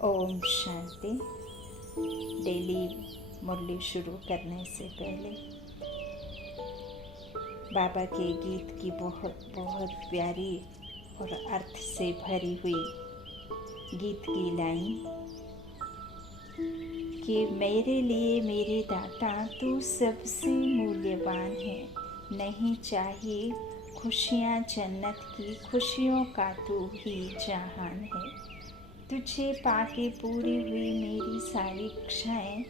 Om Shanti. Daily मुरली शुरू करने से पहले बाबा के गीत की बहुत बहुत प्यारी और अर्थ से भरी हुई गीत की लाइन कि मेरे लिए मेरे दाता तू सबसे मूल्यवान है, नहीं चाहिए खुशियाँ जन्नत की, खुशियों का तू ही जहान है। तुझे पाके पूरी हुई मेरी सारी इच्छाएं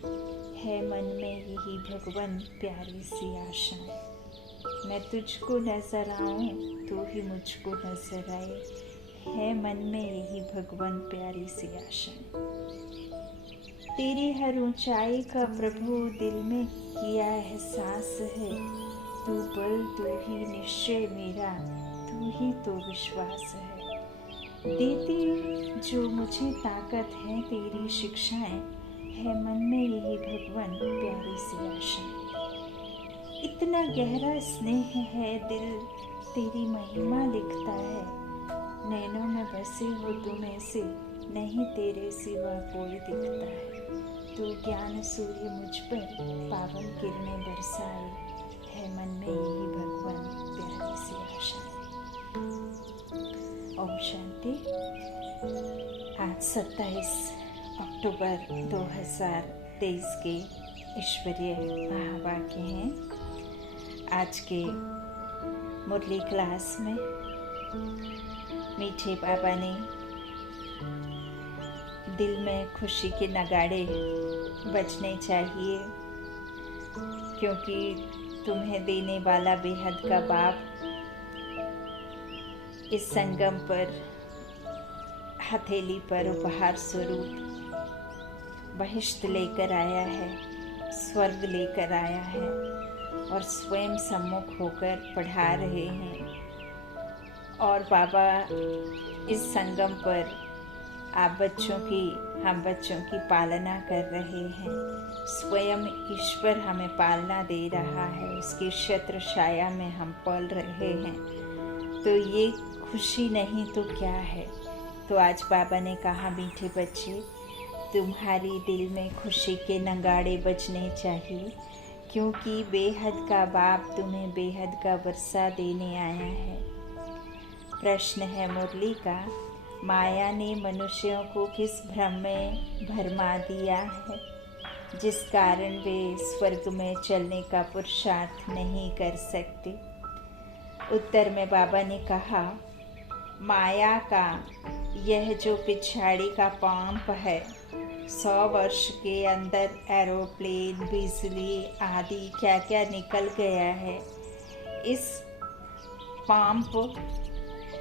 है, मन में यही भगवन प्यारी सी आशाएं। मैं तुझको नजर आऊं तू ही मुझको नजर आए, है मन में यही भगवन प्यारी सी आशाएं। तेरी हर ऊंचाई का प्रभु दिल में किया एहसास है, तू बल तू ही निश्चय मेरा, तू ही तो विश्वास है। देती जो मुझे ताकत है तेरी शिक्षाएं, है मन में यही भगवन प्यारी सी आशाएं। इतना गहरा स्नेह है दिल तेरी महिमा लिखता है, नैनों में बसे हो तुम ऐसे, नहीं तेरे सिवा कोई दिखता है। तू ज्ञान सूर्य मुझ पर पावन किरणें बरसाए, है मन में यही भगवन प्यारी सी आशाएं। ओम शांति। आज 27 अक्टूबर 2023 के ईश्वरीय महावाक्य हैं। आज के मुरली क्लास में मीठे बाबा ने दिल में खुशी के नगाड़े बजने चाहिए, क्योंकि तुम्हें देने वाला बेहद का बाप इस संगम पर हथेली पर उपहार स्वरूप बहिष्ट लेकर आया है, स्वर्ग लेकर आया है और स्वयं सम्मुख होकर पढ़ा रहे हैं। और बाबा इस संगम पर हम बच्चों की पालना कर रहे हैं। स्वयं ईश्वर हमें पालना दे रहा है, उसकी छत्र छाया में हम पल रहे हैं। तो ये खुशी नहीं तो क्या है। तो आज बाबा ने कहा, मीठे बच्चे, तुम्हारी दिल में खुशी के नगाड़े बजने चाहिए, क्योंकि बेहद का बाप तुम्हें बेहद का वर्षा देने आया है। प्रश्न है मुरली का, माया ने मनुष्यों को किस भ्रम में भरमा दिया है, जिस कारण वे स्वर्ग में चलने का पुरुषार्थ नहीं कर सकते। उत्तर में बाबा ने कहा, माया का यह जो पिछाड़ी का पंप है, 100 वर्ष के अंदर एरोप्लेन, बिजली आदि क्या क्या निकल गया है। इस पंप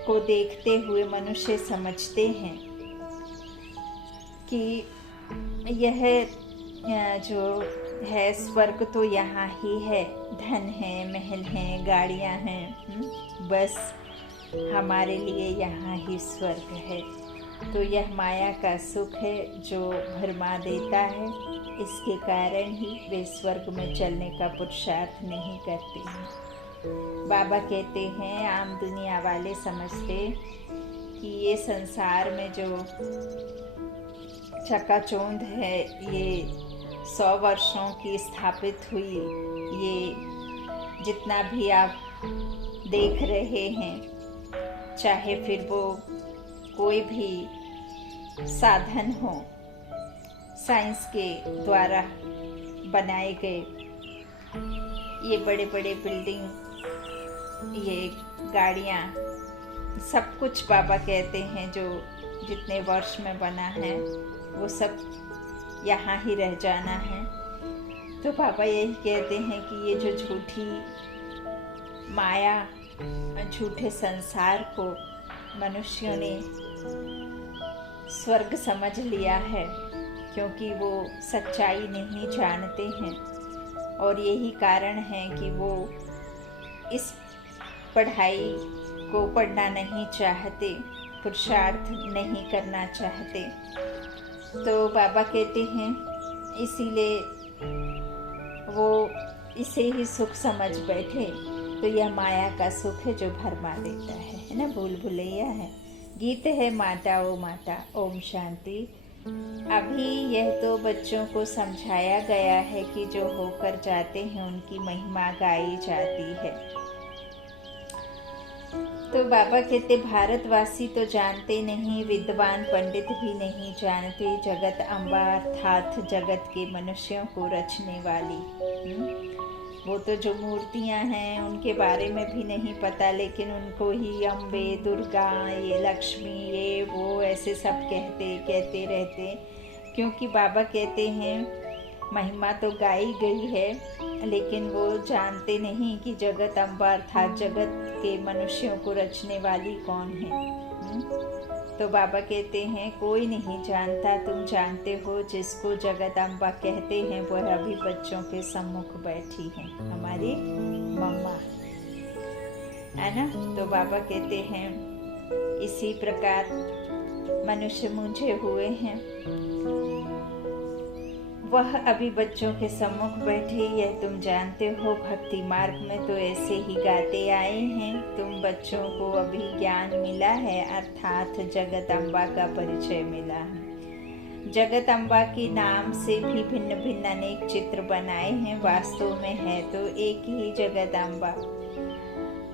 को देखते हुए मनुष्य समझते हैं कि यह जो है स्वर्ग तो यहाँ ही है, धन है, महल हैं, गाड़ियाँ हैं, बस हमारे लिए यहाँ ही स्वर्ग है। तो यह माया का सुख है जो भरमा देता है, इसके कारण ही वे स्वर्ग में चलने का पुरुषार्थ नहीं करते हैं। बाबा कहते हैं, आम दुनिया वाले समझते कि ये संसार में जो चकाचौंध है, ये 100 वर्षों की स्थापित हुई, ये जितना भी आप देख रहे हैं, चाहे फिर वो कोई भी साधन हो, साइंस के द्वारा बनाए गए ये बड़े बड़े बिल्डिंग, ये गाड़ियाँ, सब कुछ बाबा कहते हैं जो जितने वर्ष में बना है वो सब यहाँ ही रह जाना है। तो बाबा यही कहते हैं कि ये जो झूठी माया, झूठे संसार को मनुष्यों ने स्वर्ग समझ लिया है, क्योंकि वो सच्चाई नहीं जानते हैं। और यही कारण है कि वो इस पढ़ाई को पढ़ना नहीं चाहते, पुरुषार्थ नहीं करना चाहते। तो बाबा कहते हैं इसीलिए वो इसे ही सुख समझ बैठे। तो यह माया का सुख है जो भरमा देता है ना, भूल भुलैया है। गीत है माता ओ माता। ओम शांति। अभी यह तो बच्चों को समझाया गया है कि जो होकर जाते हैं उनकी महिमा गाई जाती है। तो बाबा कहते भारतवासी तो जानते नहीं, विद्वान पंडित भी नहीं जानते जगत अम्बा अर्थात जगत के मनुष्यों को रचने वाली। वो तो जो मूर्तियां हैं उनके बारे में भी नहीं पता, लेकिन उनको ही अम्बे, दुर्गा, ये लक्ष्मी, ये वो ऐसे सब कहते रहते, क्योंकि बाबा कहते हैं महिमा तो गाई गई है, लेकिन वो जानते नहीं कि जगत अम्बा अर्थात जगत के मनुष्यों को रचने वाली कौन है। तो बाबा कहते हैं कोई नहीं जानता, तुम जानते हो। जिसको जगत अम्बा कहते हैं वह अभी बच्चों के सम्मुख बैठी है, हमारी मम्मा है ना। तो बाबा कहते हैं इसी प्रकार मनुष्य मुझे हुए हैं, वह अभी बच्चों के सम्मुख बैठे, यह तुम जानते हो। भक्ति मार्ग में तो ऐसे ही गाते आए हैं। तुम बच्चों को अभी ज्ञान मिला है, अर्थात जगत अम्बा का परिचय मिला है। जगत अम्बा के नाम से भी भिन्न भिन्न अनेक चित्र बनाए हैं, वास्तव में है तो एक ही जगत अम्बा।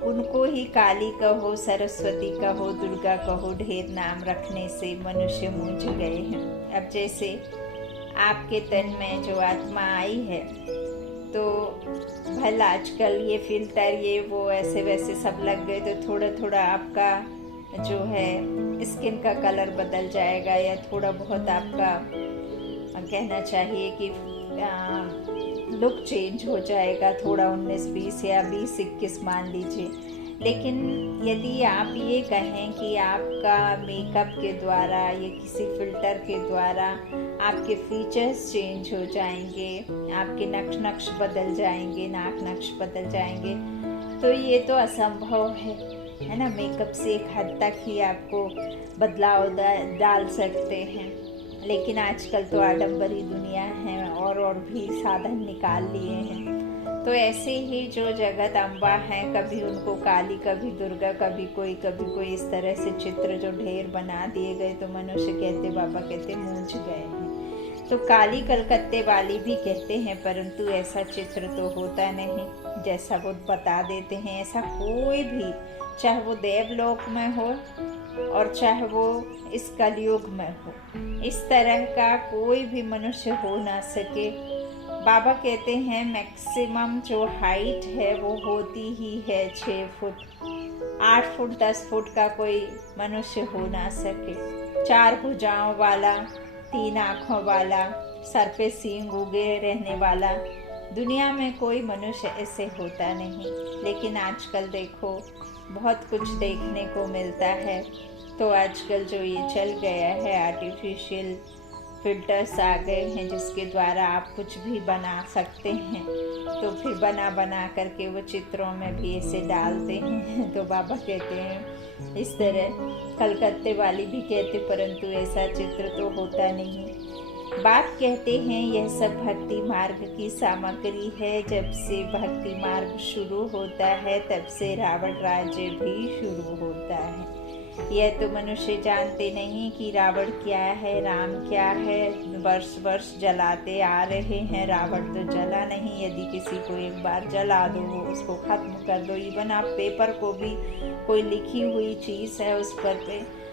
उनको ही काली कहो, सरस्वती कहो, दुर्गा कहो, ढेर नाम रखने से मनुष्य मूझ गए हैं। अब जैसे आपके तन में जो आत्मा आई है, तो भल आजकल ये फिल्टर ये वो ऐसे वैसे सब लग गए, तो थोड़ा थोड़ा आपका जो है स्किन का कलर बदल जाएगा, या थोड़ा बहुत आपका कहना चाहिए कि लुक चेंज हो जाएगा, थोड़ा 19-20 या 20-21 मान लीजिए। लेकिन यदि आप ये कहें कि आपका मेकअप के द्वारा या किसी फिल्टर के द्वारा आपके फीचर्स चेंज हो जाएंगे, आपके नक्श बदल जाएंगे, नाक नक्श बदल जाएंगे, तो ये तो असंभव है ना। मेकअप से एक हद तक ही आपको बदलाव डाल सकते हैं, लेकिन आजकल तो आडम्बरी दुनिया है और भी साधन निकाल लिए हैं। तो ऐसे ही जो जगत अम्बा हैं, कभी उनको काली, कभी दुर्गा, कभी कोई इस तरह से चित्र जो ढेर बना दिए गए, तो मनुष्य कहते, बाबा कहते मूझ गए हैं। तो काली कलकत्ते वाली भी कहते हैं, परंतु ऐसा चित्र तो होता नहीं जैसा वो बता देते हैं। ऐसा कोई भी, चाहे वो देवलोक में हो और चाहे वो इस कलयुग में हो, इस तरह का कोई भी मनुष्य हो ना सके। बाबा कहते हैं मैक्सिमम जो हाइट है वो होती ही है 6 फुट, 8 फुट 10 फुट का कोई मनुष्य हो ना सके। 4 भुजाओं वाला, 3 आँखों वाला, सर पे सींग उगे रहने वाला, दुनिया में कोई मनुष्य ऐसे होता नहीं। लेकिन आजकल देखो बहुत कुछ देखने को मिलता है। तो आजकल जो ये चल गया है आर्टिफिशियल फिल्टर्स आ गए हैं, जिसके द्वारा आप कुछ भी बना सकते हैं, तो फिर बना करके वो चित्रों में भी ऐसे डालते हैं। तो बाबा कहते हैं इस तरह कलकत्ते वाली भी कहते, परंतु ऐसा चित्र तो होता नहीं। बात कहते हैं यह सब भक्ति मार्ग की सामग्री है। जब से भक्ति मार्ग शुरू होता है तब से रावण राज्य भी शुरू होता है। यह तो मनुष्य जानते नहीं कि रावण क्या है, राम क्या है। वर्ष जलाते आ रहे हैं, रावण तो जला नहीं। यदि किसी को एक बार जला दो, उसको खत्म कर दो। इवन आप पेपर को भी, कोई लिखी हुई चीज़ है उस पर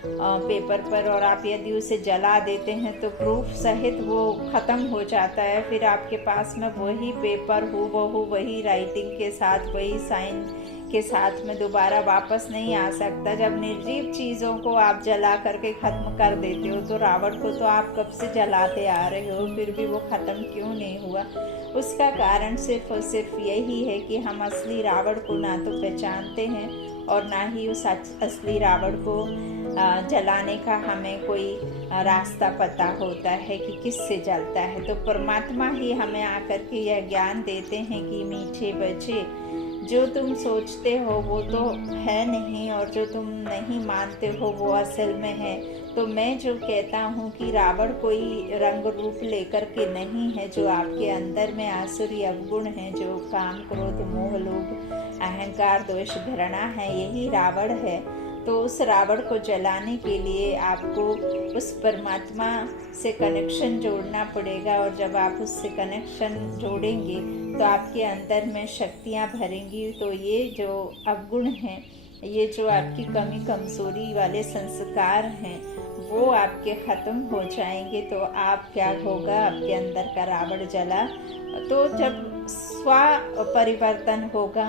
पेपर पर, और आप यदि उसे जला देते हैं तो प्रूफ सहित वो ख़त्म हो जाता है। फिर आपके पास में वही पेपर हूबहू वही राइटिंग के साथ, वही साइन के साथ में दोबारा वापस नहीं आ सकता। जब निर्जीव चीज़ों को आप जला करके ख़त्म कर देते हो, तो रावण को तो आप कब से जलाते आ रहे हो, फिर भी वो ख़त्म क्यों नहीं हुआ? उसका कारण सिर्फ और सिर्फ यही है कि हम असली रावण को ना तो पहचानते हैं और ना ही उस असली रावण को जलाने का हमें कोई रास्ता पता होता है कि किससे जलता है। तो परमात्मा ही हमें आकर के यह ज्ञान देते हैं कि मीठे बच्चे, जो तुम सोचते हो वो तो है नहीं, और जो तुम नहीं मानते हो वो असल में है। तो मैं जो कहता हूँ कि रावण कोई रंग रूप लेकर के नहीं है, जो आपके अंदर में आसुरी अवगुण है, जो काम क्रोध मोह लोभ अहंकार द्वेष घृणा है, यही रावण है। तो उस रावण को जलाने के लिए आपको उस परमात्मा से कनेक्शन जोड़ना पड़ेगा। और जब आप उससे कनेक्शन जोड़ेंगे तो आपके अंदर में शक्तियाँ भरेंगी। तो ये जो अवगुण हैं, ये जो आपकी कमी कमजोरी वाले संस्कार हैं, वो आपके ख़त्म हो जाएंगे। तो आप क्या होगा, आपके अंदर का रावण जला। तो जब स्व परिवर्तन होगा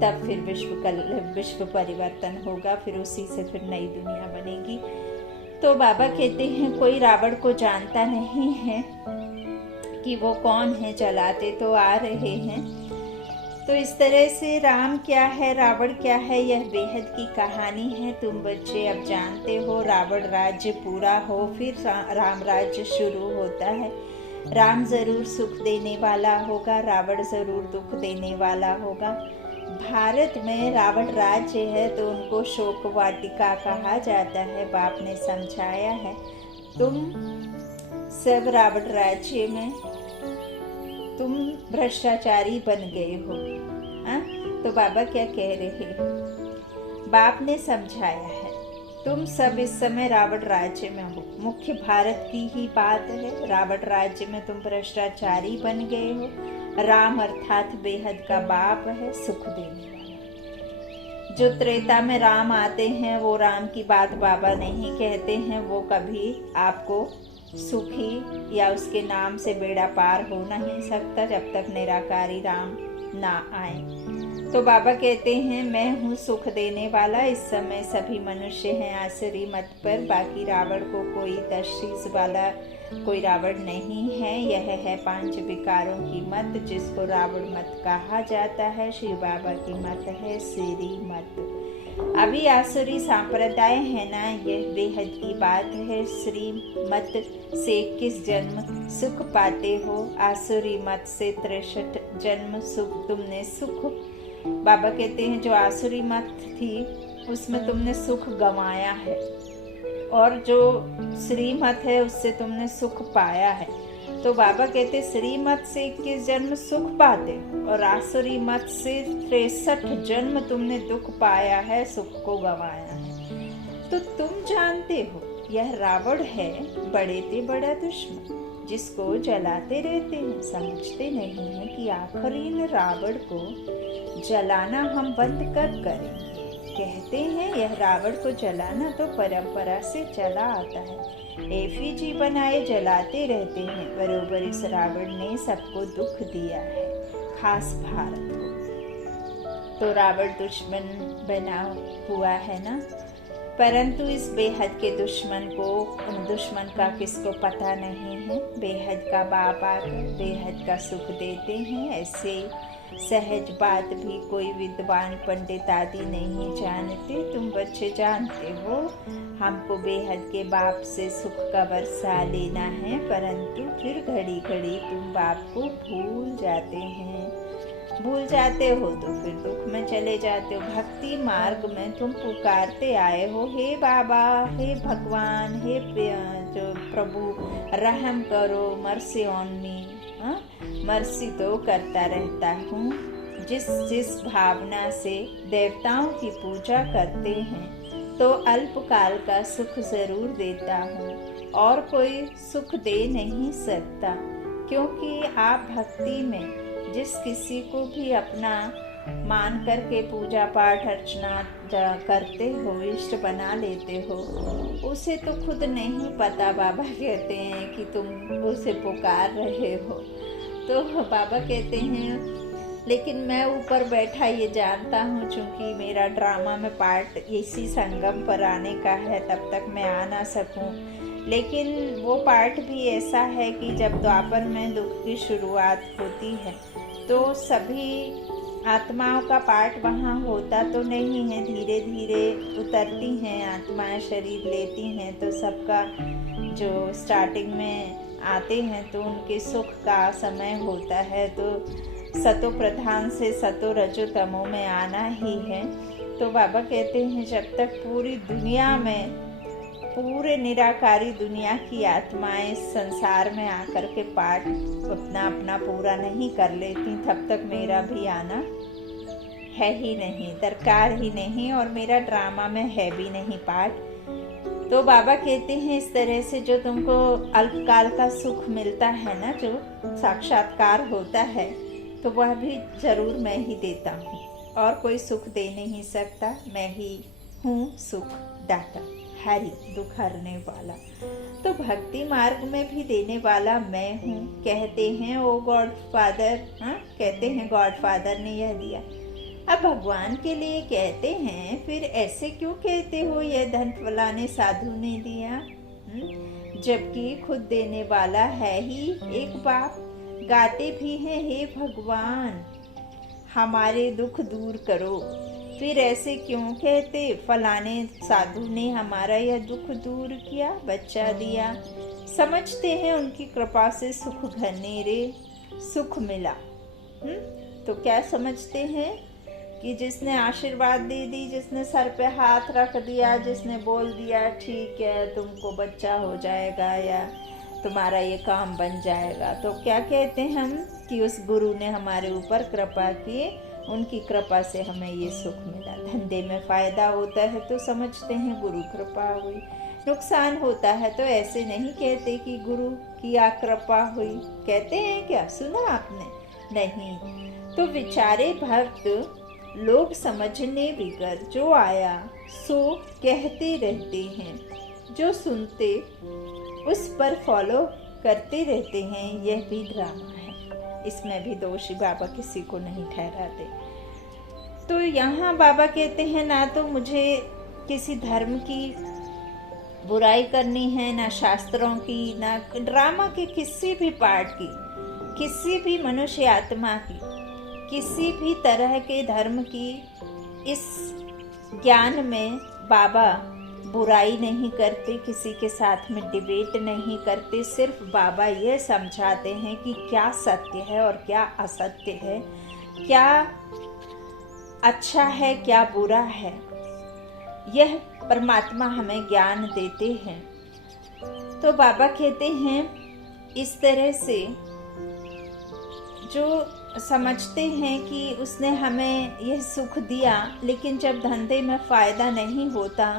तब फिर विश्व परिवर्तन होगा, फिर उसी से फिर नई दुनिया बनेगी। तो बाबा कहते हैं कोई रावण को जानता नहीं है कि वो कौन है, जलाते तो आ रहे हैं। तो इस तरह से राम क्या है, रावण क्या है, यह बेहद की कहानी है। तुम बच्चे अब जानते हो। रावण राज्य पूरा हो फिर राम राज्य शुरू होता है। राम जरूर सुख देने वाला होगा, रावण जरूर दुख देने वाला होगा। भारत में रावण राज्य है तो उनको शोक वाटिका कहा जाता है। बाप ने समझाया है तुम सब रावण राज्य में तुम भ्रष्टाचारी बन गए हो। तो बाबा क्या कह रहे हैं, बाप ने समझाया है तुम सब इस समय रावण राज्य में हो। मुख्य भारत की ही बात है। रावण राज्य में तुम भ्रष्टाचारी बन गए हो। राम अर्थात बेहद का बाप है, सुख देने वाला। जो त्रेता में राम आते हैं वो राम की बात बाबा नहीं कहते हैं। वो कभी आपको सुखी या उसके नाम से बेड़ा पार हो नहीं सकता जब तक निराकारी राम ना आए। तो बाबा कहते हैं मैं हूँ सुख देने वाला। इस समय सभी मनुष्य हैं आसुरी मत पर। बाकी रावण को कोई तशरीस वाला कोई रावण नहीं है। यह है 5 विकारों की मत, जिसको रावण मत कहा जाता है। शिव बाबा की मत है श्री मत। अभी आसुरी संप्रदाय है ना, यह बेहद की बात है। श्री मत से 21 जन्म सुख पाते हो, आसुरी मत से 63 जन्म सुख तुमने सुख। बाबा कहते हैं जो आसुरी मत थी उसमें तुमने सुख गंवाया है, और जो श्री मत है उससे तुमने सुख पाया है। तो बाबा कहते श्री मत से 21 जन्म सुख पाते और आसुरी मत से 63 जन्म तुमने दुख पाया है, सुख को गंवाया है। तो तुम जानते हो यह रावण है बड़े ते बड़ा दुश्मन, जिसको जलाते रहते हैं। समझते नहीं है कि आखिर इन रावण को जलाना हम बंद कब करेंगे। कहते हैं यह रावण को जलाना तो परंपरा से चला आता है। एफीजी बनाए जलाते रहते हैं। बरोबर इस रावण ने सबको दुख दिया है, खास भारत को। तो रावण दुश्मन बना हुआ है ना, परंतु इस बेहद के दुश्मन को, उन दुश्मन का किसको पता नहीं है। बेहद का बाप आकर बेहद का सुख देते हैं। ऐसे सहज बात भी कोई विद्वान पंडित आदि नहीं जानते। तुम बच्चे जानते हो हमको बेहद के बाप से सुख का वर्षा लेना है, परंतु फिर घड़ी घड़ी तुम बाप को भूल जाते हैं। भूल जाते हो तो फिर दुख में चले जाते हो। भक्ति मार्ग में तुम पुकारते आए हो, हे बाबा, हे भगवान, हे जो प्रभु रहम करो, मर्सी ऑन मी। मर्सी तो करता रहता हूँ। जिस जिस भावना से देवताओं की पूजा करते हैं तो अल्पकाल का सुख जरूर देता हूँ, और कोई सुख दे नहीं सकता। क्योंकि आप भक्ति में जिस किसी को भी अपना मान करके पूजा पाठ अर्चना करते हो, इष्ट बना लेते हो, उसे तो खुद नहीं पता। बाबा कहते हैं कि तुम उसे पुकार रहे हो। तो बाबा कहते हैं लेकिन मैं ऊपर बैठा ये जानता हूँ, चूँकि मेरा ड्रामा में पार्ट इसी संगम पर आने का है, तब तक मैं आ ना सकूँ। लेकिन वो पार्ट भी ऐसा है कि जब द्वापर में दुख की शुरुआत होती है तो सभी आत्माओं का पार्ट वहाँ होता तो नहीं है। धीरे धीरे उतरती हैं आत्माएं, शरीर लेती हैं। तो सबका जो स्टार्टिंग में आते हैं तो उनके सुख का समय होता है। तो सतो प्रधान से सतो रजो तमो में आना ही है। तो बाबा कहते हैं जब तक पूरी दुनिया में, पूरे निराकारी दुनिया की आत्माएं संसार में आकर के पाठ अपना अपना पूरा नहीं कर लेती, तब तक मेरा भी आना है ही नहीं, दरकार ही नहीं, और मेरा ड्रामा में है भी नहीं पार्ट। तो बाबा कहते हैं इस तरह से जो तुमको अल्पकाल का सुख मिलता है ना, जो साक्षात्कार होता है, तो वह भी जरूर मैं ही देता हूँ, और कोई सुख दे नहीं सकता। मैं ही हूँ सुख दाता, हरि दुख हरने वाला। तो भक्ति मार्ग में भी देने वाला मैं हूँ। कहते हैं ओ गॉड फादर, कहते हैं गॉड फादर ने यह दिया। अब भगवान के लिए कहते हैं, फिर ऐसे क्यों कहते हो यह धन फलाने साधु ने दिया, जबकि खुद देने वाला है ही एक बाप। गाते भी हैं हे भगवान हमारे दुख दूर करो, फिर ऐसे क्यों कहते फलाने साधु ने हमारा यह दुख दूर किया, बच्चा दिया। समझते हैं उनकी कृपा से सुख घनेरे सुख मिला। तो क्या समझते हैं कि जिसने आशीर्वाद दे दी, जिसने सर पे हाथ रख दिया, जिसने बोल दिया ठीक है तुमको बच्चा हो जाएगा या तुम्हारा ये काम बन जाएगा, तो क्या कहते हैं हम कि उस गुरु ने हमारे ऊपर कृपा की, उनकी कृपा से हमें ये सुख मिला। धंधे में फायदा होता है तो समझते हैं गुरु कृपा हुई, नुकसान होता है तो ऐसे नहीं कहते कि गुरु की कृपा हुई। कहते हैं क्या, सुना आपने? नहीं। तो विचारे भक्त लोग समझने बिगर जो आया सो कहते रहते हैं, जो सुनते उस पर फॉलो करते रहते हैं। यह भी ड्रामा है, इसमें भी दोषी बाबा किसी को नहीं ठहराते। तो यहाँ बाबा कहते हैं ना तो मुझे किसी धर्म की बुराई करनी है, ना शास्त्रों की, ना ड्रामा के किसी भी पार्ट की, किसी भी मनुष्य आत्मा की, किसी भी तरह के धर्म की। इस ज्ञान में बाबा बुराई नहीं करते, किसी के साथ में डिबेट नहीं करते। सिर्फ बाबा ये समझाते हैं कि क्या सत्य है और क्या असत्य है, क्या अच्छा है क्या बुरा है। यह परमात्मा हमें ज्ञान देते हैं। तो बाबा कहते हैं इस तरह से जो समझते हैं कि उसने हमें यह सुख दिया, लेकिन जब धंधे में फायदा नहीं होता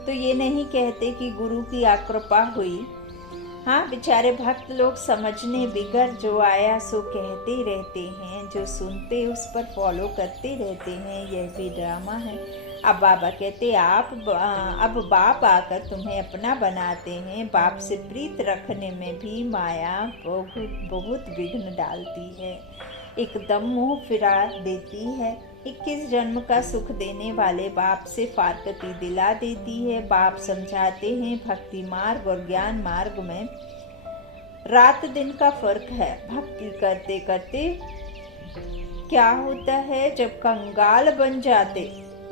तो ये नहीं कहते कि गुरु की कृपा हुई। हाँ, बेचारे भक्त लोग समझने बिगर जो आया सो कहते रहते हैं, जो सुनते उस पर फॉलो करते रहते हैं। यह भी ड्रामा है। अब बाबा कहते अब बाप आकर तुम्हें अपना बनाते हैं। बाप से प्रीत रखने में भी माया बहुत विघ्न डालती है, एकदम मुंह फिरा देती है। 21 जन्म का सुख देने वाले बाप से फारकती दिला देती है। बाप समझाते हैं भक्ति मार्ग और ज्ञान मार्ग में रात दिन का फर्क है। भक्ति करते करते क्या होता है, जब कंगाल बन जाते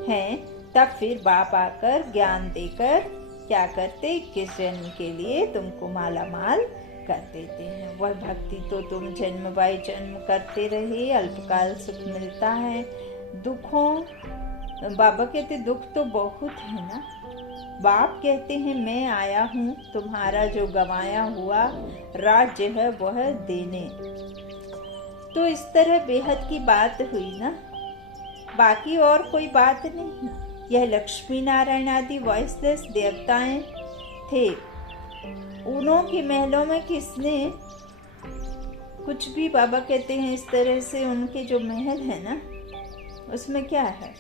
हैं तब फिर बाप आकर ज्ञान देकर क्या करते, 21 जन्म के लिए तुमको माला माल कर देते हैं। वह भक्ति तो तुम जन्म बाई जन्म करते रहे, अल्पकाल सुख मिलता है। दुखों बाबा कहते दुख तो बहुत है ना। बाप कहते हैं मैं आया हूँ तुम्हारा जो गंवाया हुआ राज्य है वह देने। तो इस तरह बेहद की बात हुई ना, बाकी और कोई बात नहीं। यह लक्ष्मी नारायण आदि वॉइसलेस देवताएं थे, उनों के महलों में किसने कुछ भी, बाबा कहते हैं इस तरह से उनके जो महल है ना उसमें क्या है,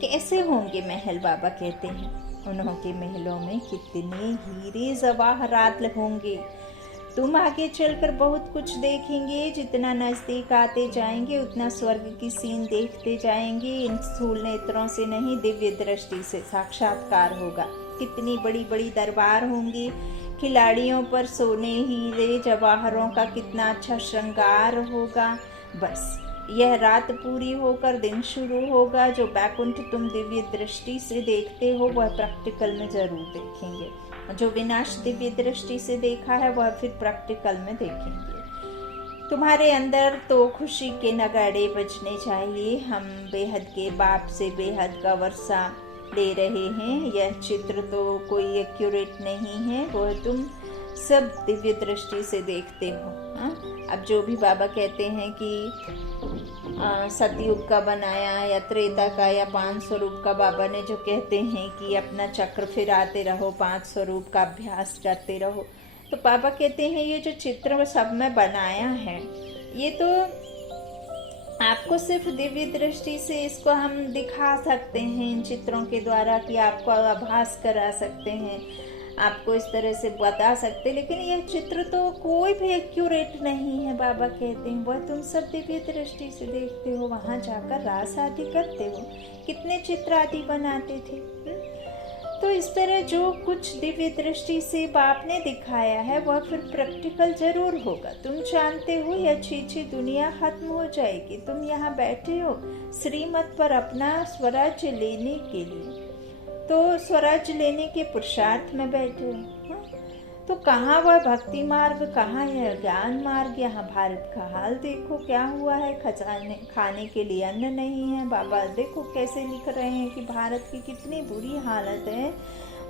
कैसे होंगे महल। बाबा कहते हैं उन्हों के महलों में कितने हीरे जवाहरात होंगे। तुम आगे चलकर बहुत कुछ देखेंगे। जितना नजदीक आते जाएंगे उतना स्वर्ग की सीन देखते जाएंगे। इन स्थूल नेत्रों से नहीं, दिव्य दृष्टि से साक्षात्कार होगा। कितनी बड़ी बड़ी दरबार होंगी, खिलाड़ियों पर सोने हीरे जवाहरों का कितना अच्छा श्रृंगार होगा। बस यह रात पूरी होकर दिन शुरू होगा। जो बैकुंठ तुम दिव्य दृष्टि से देखते हो वह प्रैक्टिकल में जरूर देखेंगे। जो विनाश दिव्य दृष्टि से देखा है वह फिर प्रैक्टिकल में देखेंगे। तुम्हारे अंदर तो खुशी के नगाड़े बजने चाहिए। हम बेहद के बाप से बेहद का वर्षा ले रहे हैं। यह चित्र तो कोई एक्यूरेट नहीं है, वह तुम सब दिव्य दृष्टि से देखते हो। अब जो भी बाबा कहते हैं कि सतयुग का बनाया या त्रेता का या 5 स्वरूप का, बाबा ने जो कहते हैं कि अपना चक्र फिराते रहो, 5 स्वरूप का अभ्यास करते रहो, तो बाबा कहते हैं ये जो चित्र सब में बनाया है, ये तो आपको सिर्फ दिव्य दृष्टि से इसको हम दिखा सकते हैं इन चित्रों के द्वारा, कि आपको आभास करा सकते हैं, आपको इस तरह से बता सकते, लेकिन यह चित्र तो कोई भी एक्यूरेट नहीं है। बाबा कहते हैं वह तुम सब दिव्य दृष्टि से देखते हो, वहाँ जाकर रास आदि करते हो, कितने चित्र आदि बनाते थे। तो इस तरह जो कुछ दिव्य दृष्टि से बाप ने दिखाया है वह फिर प्रैक्टिकल जरूर होगा। तुम जानते हो यह अच्छी दुनिया खत्म हो जाएगी, तुम यहाँ बैठे हो श्रीमत पर अपना स्वराज्य लेने के लिए, तो स्वराज्य लेने के पुरुषार्थ में बैठे हो। तो कहाँ वह भक्ति मार्ग, कहाँ है ज्ञान मार्ग। यहाँ भारत का हाल देखो क्या हुआ है, खजाने खाने के लिए अन्न नहीं है। बाबा देखो कैसे लिख रहे हैं कि भारत की कितनी बुरी हालत है,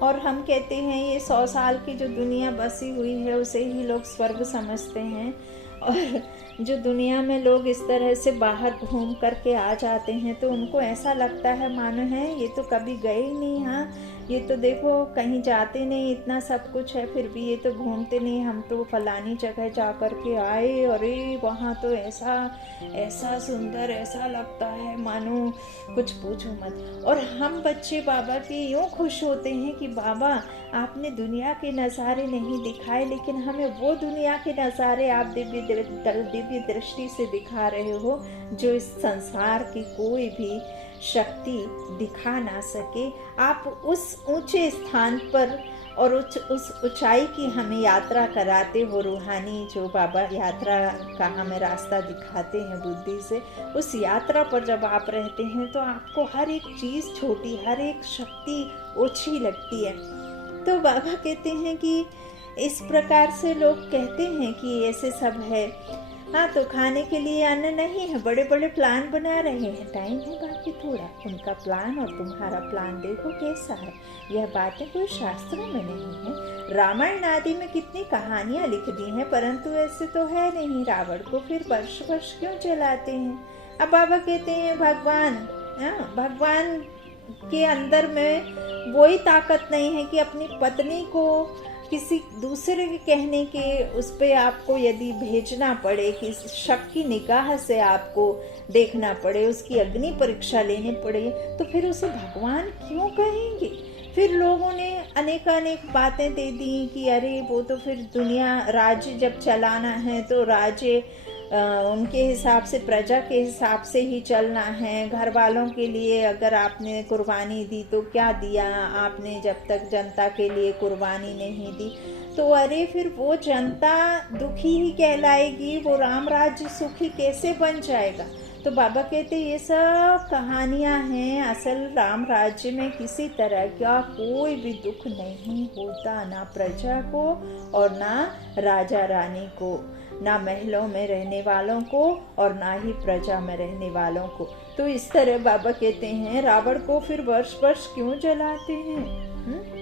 और हम कहते हैं ये 100 साल की जो दुनिया बसी हुई है उसे ही लोग स्वर्ग समझते हैं, और जो दुनिया में लोग इस तरह से बाहर घूम करके आ जाते हैं तो उनको ऐसा लगता है मानो है ये तो कभी गए ही नहीं, हाँ ये तो देखो कहीं जाते नहीं, इतना सब कुछ है फिर भी ये तो घूमते नहीं, हम तो फलानी जगह जा कर के आए, अरे वहाँ तो ऐसा ऐसा सुंदर, ऐसा लगता है मानो कुछ पूछो मत। और हम बच्चे बाबा के यूँ खुश होते हैं कि बाबा आपने दुनिया के नज़ारे नहीं दिखाए, लेकिन हमें वो दुनिया के नज़ारे आप दिव्य दृष्टि से दिखा रहे हो जो इस संसार की कोई भी शक्ति दिखा ना सके। आप उस ऊंचे स्थान पर और उस ऊंचाई की हमें यात्रा कराते हो, रूहानी जो बाबा यात्रा का हमें रास्ता दिखाते हैं बुद्धि से। उस यात्रा पर जब आप रहते हैं तो आपको हर एक चीज़ छोटी, हर एक शक्ति ओछी लगती है। तो बाबा कहते हैं कि इस प्रकार से लोग कहते हैं कि ऐसे सब है, हाँ तो खाने के लिए अन्न नहीं है, बड़े बड़े प्लान बना रहे हैं, टाइम है बाकी थोड़ा, उनका प्लान और तुम्हारा प्लान देखो कैसा है। यह बातें कोई शास्त्रों में नहीं है। रामायण आदि में कितनी कहानियाँ लिख दी हैं, परंतु ऐसे तो है नहीं। रावण को फिर वर्ष वर्ष क्यों जलाते हैं। अब बाबा कहते हैं भगवान के अंदर में वही ताकत नहीं है कि अपनी पत्नी को किसी दूसरे के कहने के उस पे आपको यदि भेजना पड़े, कि शक की निगाह से आपको देखना पड़े, उसकी अग्नि परीक्षा लेनी पड़े, तो फिर उसे भगवान क्यों कहेंगे। फिर लोगों ने अनेक बातें दे दी कि अरे वो तो फिर दुनिया राज्य जब चलाना है तो राज्य उनके हिसाब से, प्रजा के हिसाब से ही चलना है। घर वालों के लिए अगर आपने कुर्बानी दी तो क्या दिया आपने, जब तक जनता के लिए कुर्बानी नहीं दी तो अरे फिर वो जनता दुखी ही कहलाएगी, वो राम राज्य सुखी कैसे बन जाएगा। तो बाबा कहते ये सब कहानियाँ हैं, असल राम राज्य में किसी तरह का कोई भी दुख नहीं होता, ना प्रजा को और ना राजा रानी को, ना महलों में रहने वालों को और ना ही प्रजा में रहने वालों को। तो इस तरह बाबा कहते हैं रावण को फिर वर्ष वर्ष क्यों जलाते हैं।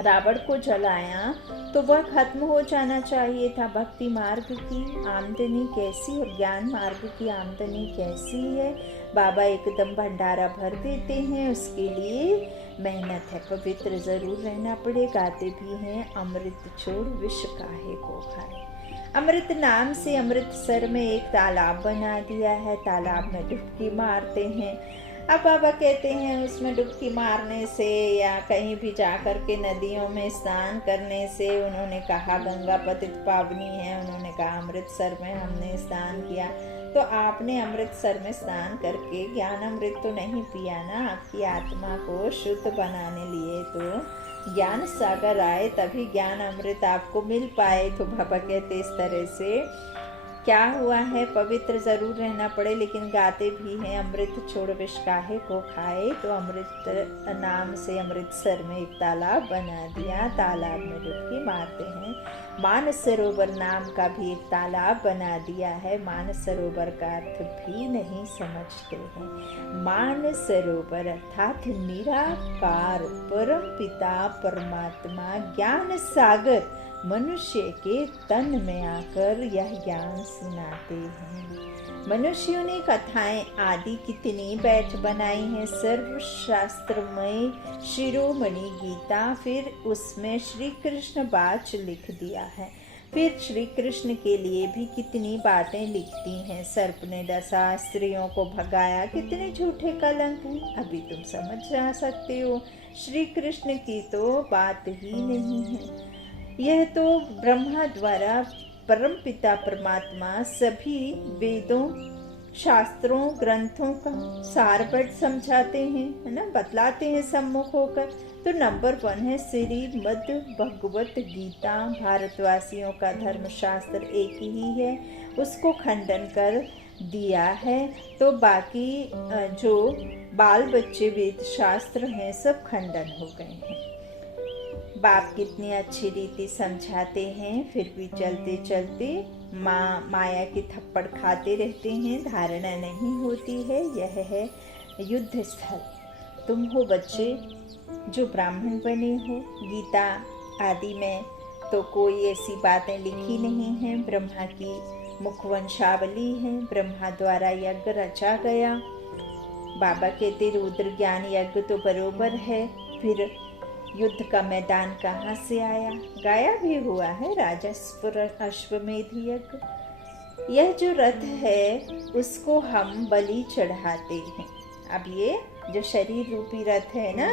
रावण को जलाया तो वह खत्म हो जाना चाहिए था। भक्ति मार्ग की आमदनी कैसी और ज्ञान मार्ग की आमदनी कैसी है। बाबा एकदम भंडारा भर देते हैं, उसके लिए मेहनत है, पवित्र जरूर रहना पड़े। गाते भी हैं अमृत छोड़ विष काहे को खाए। अमृत नाम से अमृतसर में एक तालाब बना दिया है, तालाब में डुबकी मारते हैं। अब बाबा कहते हैं उसमें डुबकी मारने से या कहीं भी जा कर के नदियों में स्नान करने से, उन्होंने कहा गंगा पतित पावनी है, उन्होंने कहा अमृतसर में हमने स्नान किया, तो आपने अमृतसर में स्नान करके ज्ञान अमृत तो नहीं पिया ना। आपकी आत्मा को शुद्ध बनाने लिए तो ज्ञान सागर आए, तभी ज्ञान अमृत आपको मिल पाए। तो बाबा कहते इस तरह से क्या हुआ है, पवित्र जरूर रहना पड़े, लेकिन गाते भी हैं अमृत छोड़ विष काहे को खाए। तो अमृत नाम से अमृतसर में एक तालाब बना दिया, तालाब में डुबकी मारते हैं। मानस सरोवर नाम का भी एक तालाब बना दिया है, मानस सरोवर का अर्थ भी नहीं समझते हैं। मानस सरोवर अर्थात निराकार परम पिता परमात्मा ज्ञान सागर मनुष्य के तन में आकर यह ज्ञान सुनाते हैं। मनुष्यों ने कथाएं आदि कितनी बैठ बनाई हैं। सर्वशास्त्रमय शिरोमणि गीता, फिर उसमें श्री कृष्ण वाच लिख दिया है। फिर श्री कृष्ण के लिए भी कितनी बातें लिखती हैं। सर्प ने 10 स्त्रियों को भगाया, कितने झूठे कलंक हैं। अभी तुम समझ जा सकते हो, श्री कृष्ण की तो बात ही नहीं है। यह तो ब्रह्मा द्वारा परमपिता परमात्मा सभी वेदों, शास्त्रों, ग्रंथों का सारबट समझाते हैं, है ना, बतलाते हैं सम्मुख होकर। तो नंबर 1 है श्रीमद् भगवत गीता। भारतवासियों का धर्मशास्त्र एक ही है, उसको खंडन कर दिया है। तो बाकी जो बाल बच्चे वेद शास्त्र हैं सब खंडन हो गए हैं। बाप कितनी अच्छी रीति समझाते हैं, फिर भी चलते चलते माया के थप्पड़ खाते रहते हैं, धारणा नहीं होती है। यह है युद्ध स्थल। तुम हो बच्चे जो ब्राह्मण बने हो। गीता आदि में तो कोई ऐसी बातें लिखी नहीं हैं, ब्रह्मा की मुखवंशावली है, ब्रह्मा द्वारा यज्ञ रचा गया। बाबा कहते रुद्र ज्ञान यज्ञ तो बरोबर है, फिर युद्ध का मैदान कहाँ से आया? गाया भी हुआ है राजा अश्वमेध यज्ञ। यह जो रथ है उसको हम बलि चढ़ाते हैं। अब ये जो शरीर रूपी रथ है ना,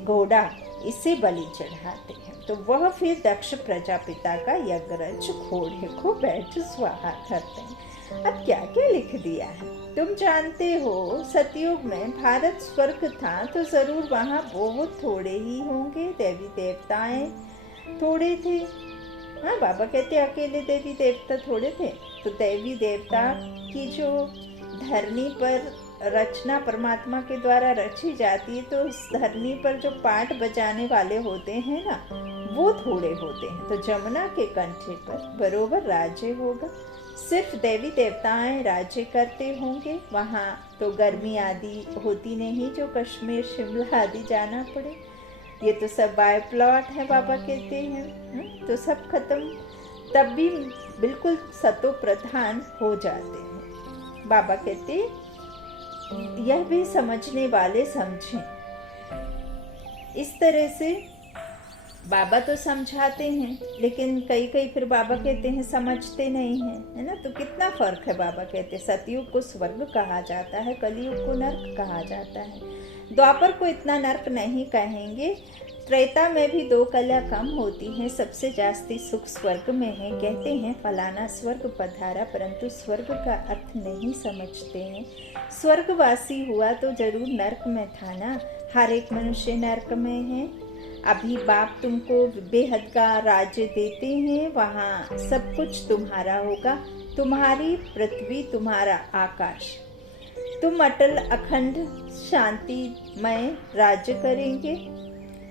घोड़ा, इसे बलि चढ़ाते हैं। तो वह फिर दक्ष प्रजापिता का यज्ञरज घोड़े को बैठ स्वाहा करते हैं। अब क्या क्या लिख दिया है तुम जानते हो। सतयुग में भारत स्वर्ग था तो जरूर वहाँ बहुत थोड़े ही होंगे देवी देवताएं, थोड़े थे। हाँ, बाबा कहते अकेले देवी देवता थोड़े थे। तो देवी देवता की जो धरनी पर रचना परमात्मा के द्वारा रची जाती है, तो उस धरनी पर जो पाठ बजाने वाले होते हैं ना, वो थोड़े होते हैं। तो जमुना के कंठे पर बरोबर राज्य होगा, सिर्फ देवी देवताएं राज्य करते होंगे। वहाँ तो गर्मी आदि होती नहीं जो कश्मीर शिमला आदि जाना पड़े। ये तो सब बाय प्लॉट है, बाबा कहते हैं। तो सब खत्म, तब भी बिल्कुल सतो प्रधान हो जाते हैं। बाबा कहते यह भी समझने वाले समझें। इस तरह से बाबा तो समझाते हैं, लेकिन कई फिर बाबा कहते हैं समझते नहीं हैं, है ना। तो कितना फर्क है। बाबा कहते सतयुग को स्वर्ग कहा जाता है, कलयुग को नर्क कहा जाता है। द्वापर को इतना नर्क नहीं कहेंगे। त्रेता में भी 2 कला कम होती हैं, सबसे जास्ती सुख स्वर्ग में है। कहते हैं फलाना स्वर्ग पधारा, परंतु स्वर्ग का अर्थ नहीं समझते हैं। स्वर्गवासी हुआ तो जरूर नर्क में था ना। हर एक मनुष्य नर्क में है। अभी बाप तुमको बेहद का राज्य देते हैं, वहाँ सब कुछ तुम्हारा होगा, तुम्हारी पृथ्वी, तुम्हारा आकाश। तुम अटल अखंड शांतिमय राज्य करेंगे।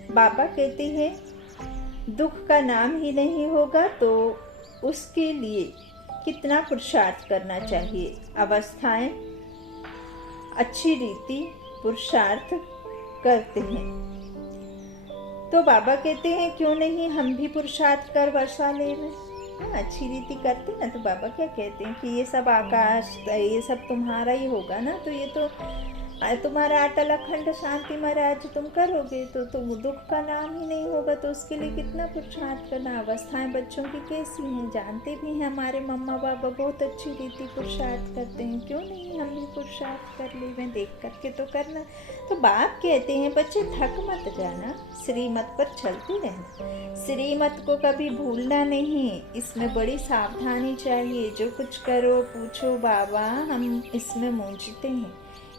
बाबा कहते हैं दुख का नाम ही नहीं होगा तो उसके लिए कितना पुरुषार्थ करना चाहिए। अवस्थाएं अच्छी रीति पुरुषार्थ करते हैं। तो बाबा कहते हैं क्यों नहीं हम भी पुरुषार्थ कर वर्षा ले में अच्छी रीति करते ना। तो बाबा क्या कहते हैं कि ये सब आकाश, ये सब तुम्हारा ही होगा ना। तो ये तो तुम्हारा अटल अखंड शांति महाराज तुम करोगे तो तुम दुख का नाम ही नहीं होगा। तो उसके लिए कितना पुरुषार्थ करना। अवस्थाएं बच्चों की कैसी हैं जानते भी हैं। हमारे मम्मा पापा बहुत अच्छी रीति पुरुषार्थ करते हैं, क्यों नहीं हम भी पुरुषार्थ कर ले में देख करके तो करना। तो बाप कहते हैं बच्चे थक मत जाना, श्रीमत पर चलते रहना। श्रीमत को कभी भूलना नहीं, इसमें बड़ी सावधानी चाहिए। जो कुछ करो पूछो बाबा हम इसमें मूंझते हैं,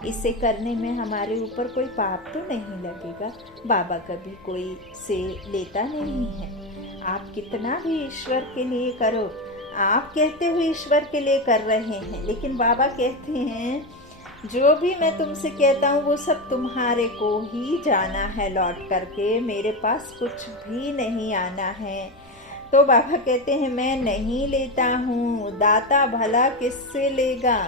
इसे करने में हमारे ऊपर कोई पाप तो नहीं लगेगा। बाबा कभी कोई से लेता नहीं है। आप कितना भी ईश्वर के लिए करो, आप कहते हो ईश्वर के लिए कर रहे हैं, लेकिन बाबा कहते हैं जो भी मैं तुमसे कहता हूँ वो सब तुम्हारे को ही जाना है लौट करके, मेरे पास कुछ भी नहीं आना है। तो बाबा कहते हैं मैं नहीं लेता हूँ, दाता भला किससे लेगा।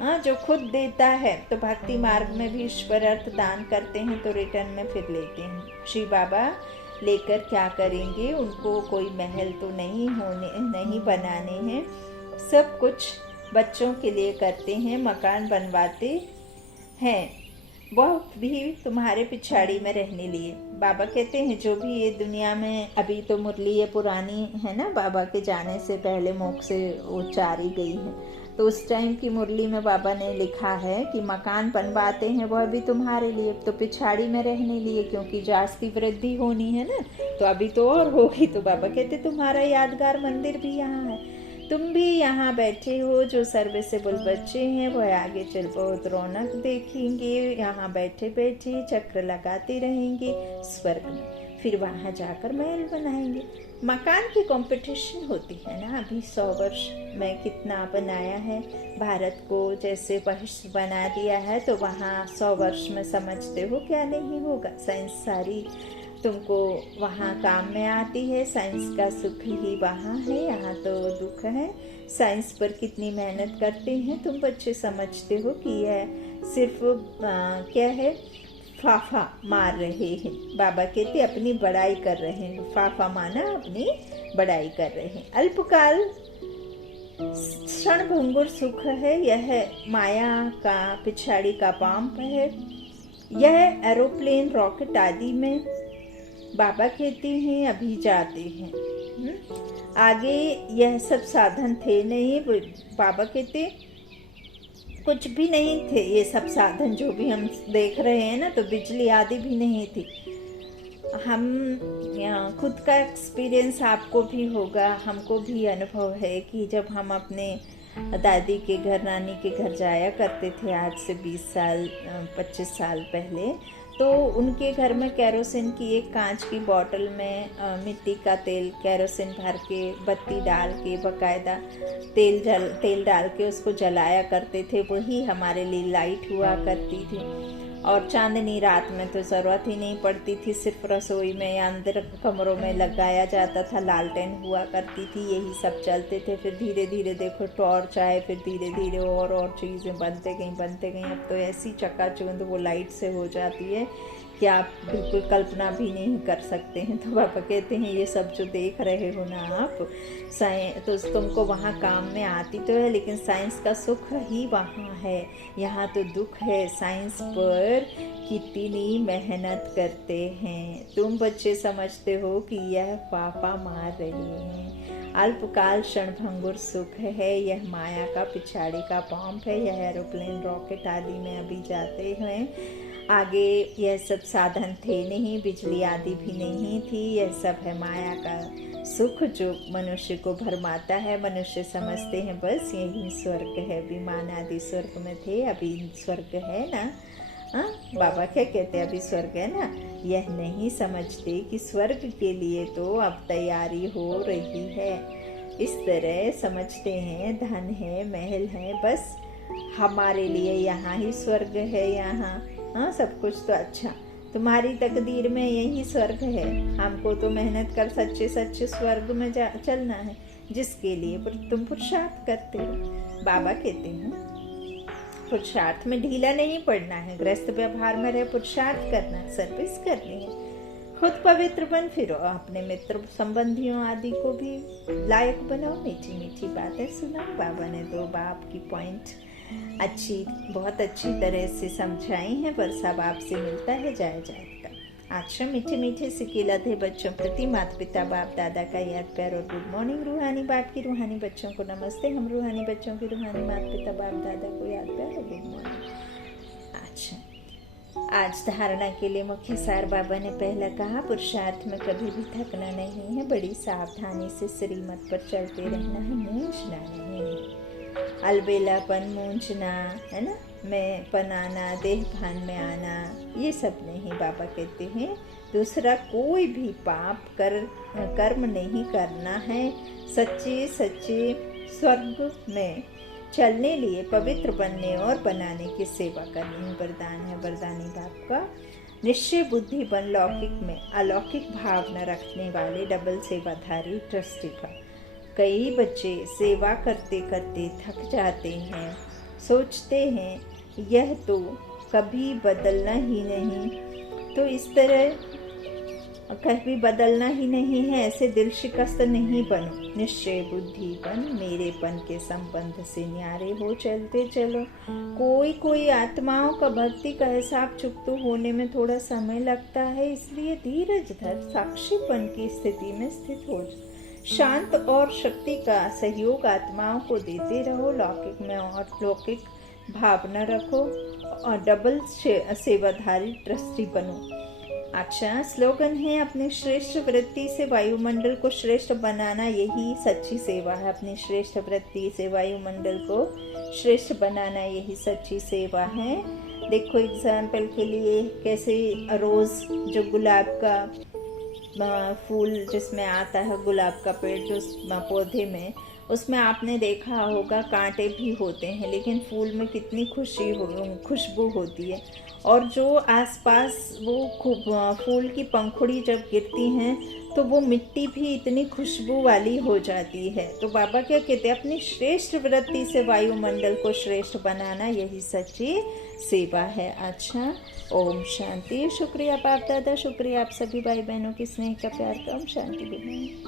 हाँ, जो खुद देता है। तो भक्ति मार्ग में भी ईश्वर अर्थ दान करते हैं तो रिटर्न में फिर लेते हैं। श्री बाबा लेकर क्या करेंगे? उनको कोई महल तो नहीं बनाने हैं। सब कुछ बच्चों के लिए करते हैं, मकान बनवाते हैं, वह भी तुम्हारे पिछाड़ी में रहने लिए। बाबा कहते हैं जो भी ये दुनिया में, अभी तो मुरली ये पुरानी है ना, बाबा के जाने से पहले मुख से उच्चारी गई है, तो उस टाइम की मुरली में बाबा ने लिखा है कि मकान बनवाते हैं वह भी तुम्हारे लिए, तो पिछाड़ी में रहने लिए, क्योंकि जास की वृद्धि होनी है ना, तो अभी तो और होगी। तो बाबा कहते तुम्हारा यादगार मंदिर भी यहाँ है, तुम भी यहाँ बैठे हो। जो सर्विसेबल बच्चे हैं वह आगे चल बहुत रौनक देखेंगे, यहाँ बैठे बैठे चक्र लगाते रहेंगे स्वर्ग में, फिर वहाँ जाकर महल बनाएंगे। मकान की कंपटीशन होती है ना। अभी 100 वर्ष में कितना बनाया है भारत को, जैसे बहिष्ठ बना दिया है, तो वहाँ 100 वर्ष में समझते हो क्या नहीं होगा। साइंस सारी तुमको वहाँ काम में आती है, साइंस का सुख ही वहाँ है, यहाँ तो दुख है। साइंस पर कितनी मेहनत करते हैं तुम बच्चे, समझते हो कि यह सिर्फ क्या है, फाफा मार रहे हैं। बाबा कहते अपनी बड़ाई कर रहे हैं, फाफा माना अपनी बड़ाई कर रहे हैं। अल्पकाल क्षणभंगुर सुख है, यह माया का पिछाड़ी का पंप है। यह एरोप्लेन रॉकेट आदि में बाबा कहते हैं अभी जाते हैं। आगे यह सब साधन थे नहीं, बाबा कहते कुछ भी नहीं थे ये सब साधन जो भी हम देख रहे हैं ना, तो बिजली आदि भी नहीं थी। हम खुद का एक्सपीरियंस आपको भी होगा, हमको भी अनुभव है कि जब हम अपने दादी के घर, नानी के घर जाया करते थे, आज से 20 साल 25 साल पहले, तो उनके घर में केरोसिन की एक कांच की बोतल में मिट्टी का तेल, केरोसिन भर के, बत्ती डाल के, बकायदा तेल डाल के उसको जलाया करते थे। वही हमारे लिए लाइट हुआ करती थी। और चांदनी रात में तो ज़रूरत ही नहीं पड़ती थी, सिर्फ रसोई में या अंदर कमरों में लगाया जाता था, लालटेन हुआ करती थी, यही सब चलते थे। फिर धीरे धीरे देखो टॉर्च आए, फिर धीरे धीरे और चीज़ें बनते गई। अब तो ऐसी चकाचौंध वो लाइट से हो जाती है कि आप बिल्कुल कल्पना भी नहीं कर सकते हैं। तो पापा कहते हैं ये सब जो देख रहे हो ना आप, तो तुमको वहाँ काम में आती तो है, लेकिन साइंस का सुख ही वहाँ है, यहाँ तो दुख है। साइंस पर कितनी मेहनत करते हैं, तुम बच्चे समझते हो कि यह पापा मार रहे हैं। अल्पकाल क्षणभंगुर सुख है, यह माया का पिछाड़ी का पंप है, यह एरोप्लेन रॉकेट आदि में अभी जाते हैं। आगे यह सब साधन थे नहीं, बिजली आदि भी नहीं थी, यह सब है माया का सुख जो मनुष्य को भरमाता है। मनुष्य समझते हैं बस यही स्वर्ग है, विमान आदि स्वर्ग में थे, अभी स्वर्ग है ना। बाबा क्या कहते हैं, अभी स्वर्ग है ना। यह नहीं समझते कि स्वर्ग के लिए तो अब तैयारी हो रही है। इस तरह समझते हैं धन है, महल है, बस हमारे लिए यहाँ ही स्वर्ग है, यहाँ सब कुछ तो अच्छा, तुम्हारी तकदीर में यही स्वर्ग है। हमको तो मेहनत कर सच्चे सच्चे स्वर्ग में चलना है, जिसके लिए तुम पुरुषार्थ करते हो। बाबा कहते हैं पुरुषार्थ में ढीला नहीं पड़ना है, गृहस्थ व्यवहार में रहे, पुरुषार्थ करना, सर्विस करनी है। खुद पवित्र बन फिरो, अपने मित्र संबंधियों आदि को भी लायक बनाओ, मीठी मीठी बातें सुनाओ। बाबा ने तो बाप की पॉइंट बहुत अच्छी तरह से समझाई है। वर्षा बाप से मिलता है जायज का। आश्रम मीठे मीठे सिकिलत है बच्चों प्रति, माता पिता बाप दादा का याद प्यार और गुड मॉर्निंग। रूहानी बाप की रूहानी बच्चों को नमस्ते। हम रूहानी बच्चों की रूहानी माता पिता बाप दादा को याद प्यार और गुड मॉर्निंग। अच्छा, आज धारणा के लिए मुख्य सार बाबा ने पहला कहा, पुरुषार्थ में कभी भी थकना नहीं है, बड़ी सावधानी से श्रीमत पर चलते रहना है, मूंझना नहीं है। अलबेलापन, मूंझना है ना, मैं पनाना, देह भान में आना, ये सब नहीं। बाबा कहते हैं दूसरा कोई भी पाप कर्म नहीं करना है। सच्चे स्वर्ग में चलने लिए पवित्र बनने और बनाने की सेवा करनी है। वरदान है वरदानी बाप का। निश्चय बुद्धि बन लौकिक में अलौकिक भावना रखने वाले डबल सेवाधारी ट्रस्टी का। कई बच्चे सेवा करते करते थक जाते हैं, सोचते हैं यह तो कभी बदलना ही नहीं, तो इस तरह कभी बदलना ही नहीं है, ऐसे दिल शिकस्त नहीं बनो। निश्चय बुद्धि बन, मेरेपन के संबंध से न्यारे हो चलते चलो। कोई आत्माओं का भक्ति का हिसाब चुकतो होने में थोड़ा समय लगता है, इसलिए धीरज धर, साक्षीपन की स्थिति में स्थित हो। शांत और शक्ति का सहयोग आत्माओं को देते रहो। लौकिक में और लौकिक भावना रखो और डबल सेवाधारी ट्रस्टी बनो। अच्छा, स्लोगन है, अपनी श्रेष्ठ वृत्ति से वायुमंडल को श्रेष्ठ बनाना यही सच्ची सेवा है। अपनी श्रेष्ठ वृत्ति से वायुमंडल को श्रेष्ठ बनाना यही सच्ची सेवा है। देखो एग्जाम्पल के लिए, कैसे रोज़ जो गुलाब का फूल जिसमें आता है, गुलाब का पेड़ जो पौधे में, उसमें आपने देखा होगा कांटे भी होते हैं, लेकिन फूल में कितनी खुशबू होती है। और जो आसपास वो खूब फूल की पंखुड़ी जब गिरती हैं तो वो मिट्टी भी इतनी खुशबू वाली हो जाती है। तो बाबा क्या कहते हैं, अपनी श्रेष्ठ वृत्ति से वायुमंडल को श्रेष्ठ बनाना यही सच्ची सेवा है। अच्छा, ओम शांति। शुक्रिया बाप दादा, शुक्रिया आप सभी भाई बहनों की स्नेह का प्यार का। ओम शांति।